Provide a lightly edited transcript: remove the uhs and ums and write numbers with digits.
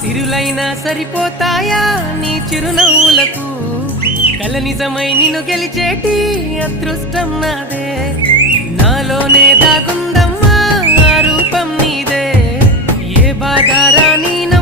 సిరులైనా సరిపోతాయా నీ చిరునవ్వులకు కల నిజమై నిన్ను గెలిచేటి అదృష్టం నాదే నాలోనే దాగుందమ్మా ఆ రూపం నీదే ఏ బాధ రాని